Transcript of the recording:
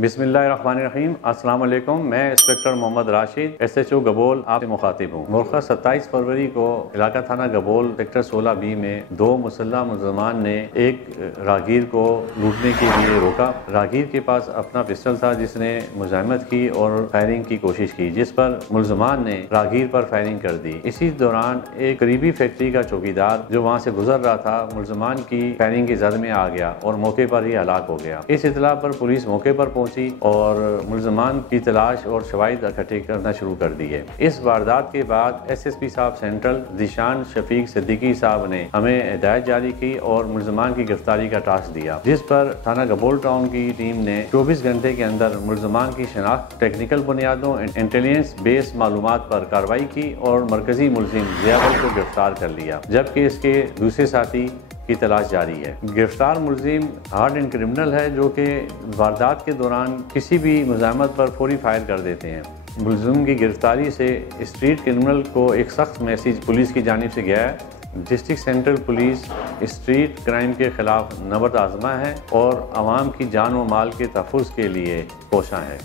बिस्मिल्लाहिर्रहमानिर्रहीम। अस्सलाम वालेकुम। मैं इंस्पेक्टर मोहम्मद राशिद, SHO गबोल आपसे मुखातिब हूँ। मुल्का 27 फरवरी को इलाका थाना गबोल सेक्टर 16B में दो मुसल्लह मुल्ज़मान ने एक राहगीर को लूटने के लिए रोका। राहगीर के पास अपना पिस्टल था जिसने मुज़ाहमत की और फायरिंग की कोशिश की, जिस पर मुल्ज़मान ने राहगीर पर फायरिंग कर दी। इसी दौरान एक करीबी फैक्ट्री का चौकीदार जो वहाँ से गुजर रहा था मुल्ज़मान की फायरिंग की जद में आ गया और मौके पर ही हलाक हो गया। इस इत्तला पर पुलिस मौके पर पहुंची और मुल्ज़मान की तलाश और शवाहिद इकट्ठे करना शुरू कर दिए। इस वारदात के बाद SSP साहब सेंट्रल ज़ीशान शफीक सिद्दीकी साहब ने हमें हिदायत जारी की और मुल्ज़मान की गिरफ्तारी का टास्क दिया, जिस पर थाना गबोल टाउन की टीम ने 24 घंटे के अंदर मुल्ज़मान की शनाख्त, टेक्निकल बुनियादों, इंटेलिजेंस बेस्ड मालूमात पर कार्रवाई की और मरकजी मुल्ज़िम ज़ियाबल को गिरफ्तार कर लिया, जबकि इसके दूसरे साथी की तलाश जारी है। गिरफ्तार मुल्ज़िम हार्ड एंड क्रिमिनल है जो कि वारदात के दौरान किसी भी मुज़ाहमत पर फौरी फायर कर देते हैं। मुल्ज़िम की गिरफ्तारी से स्ट्रीट क्रिमिनल को एक सख्त मैसेज पुलिस की जानिब से गया है। District central police street crime के खिलाफ नबर्द आज़मा है और आवाम की जान व माल के तहफ़्फ़ुज़ के लिए कोशा है।